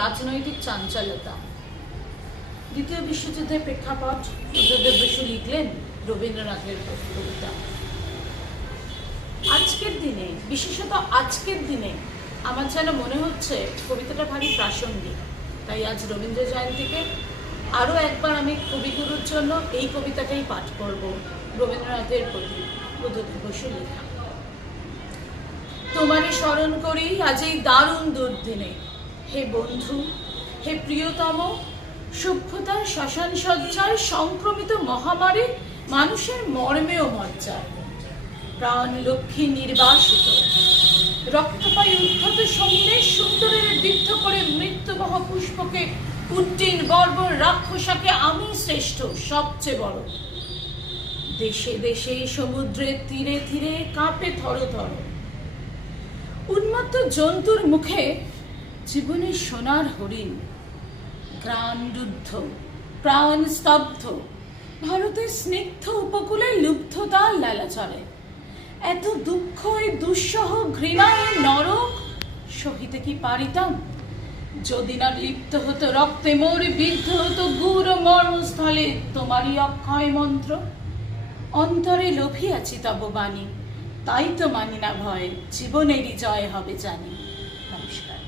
রাজনৈতিক চাঞ্চল্যতা। দ্বিতীয় বিশ্বযুদ্ধের প্রেক্ষাপট রুদ্রদেব বসু লিখলেন রবীন্দ্রনাথের কবিতা। আজকের দিনে, বিশেষত আজকের দিনে আমার যেন মনে হচ্ছে কবিতাটা ভারী প্রাসঙ্গিক। তাই আজ রবীন্দ্র জয়ন্তীকে আরও একবার আমি কবিগুরুর জন্য এই কবিতাটাই পাঠ করব, রবীন্দ্রনাথের প্রতি রুদ্রদেব বসু লেখা। তোমারে স্মরণ করি আজ এই দারুণ দুর্দিনে, হে বন্ধু, হে প্রিয়তম, সভ্যতার শ্মশান সজ্জায় সংক্রমিত মহামারী মানুষের মর্মেও মজ্জায়, প্রাণ লক্ষ্মী নির্বাসিত, রক্তপায়ী উদ্ধত সঙ্গে সুন্দরের বিদ্ধ করে মৃত্যুবহ পুষ্পকে উড্ডীন বর্বর রাক্ষসাকে আমি শ্রেষ্ঠ, সবচেয়ে বড়। দেশে দেশে সমুদ্রের তীরে তীরে কাঁপে থর থর, উন্মত্ত জন্তুর মুখে জীবনের সোনার হরিণ, গ্রাণ রুদ্ধ, প্রাণ স্তব্ধ, ভারতের স্নিগ্ধ উপকূলে লুব্ধতার লালা চলে। এত দুঃখ, এই দুঃসহ ঘৃণায় নরক সহিতে কি পারিতাম, যদি না লিপ্ত হতো রক্তে মোর, বিদ্ধ হতো গূঢ় মর্মস্থলে তোমারই অক্ষয় মন্ত্র। অন্তরে লোভিয়াছি তব বাণী, তাই তো মানি না ভয়, জীবনেরই জয় হবে জানি। নমস্কার।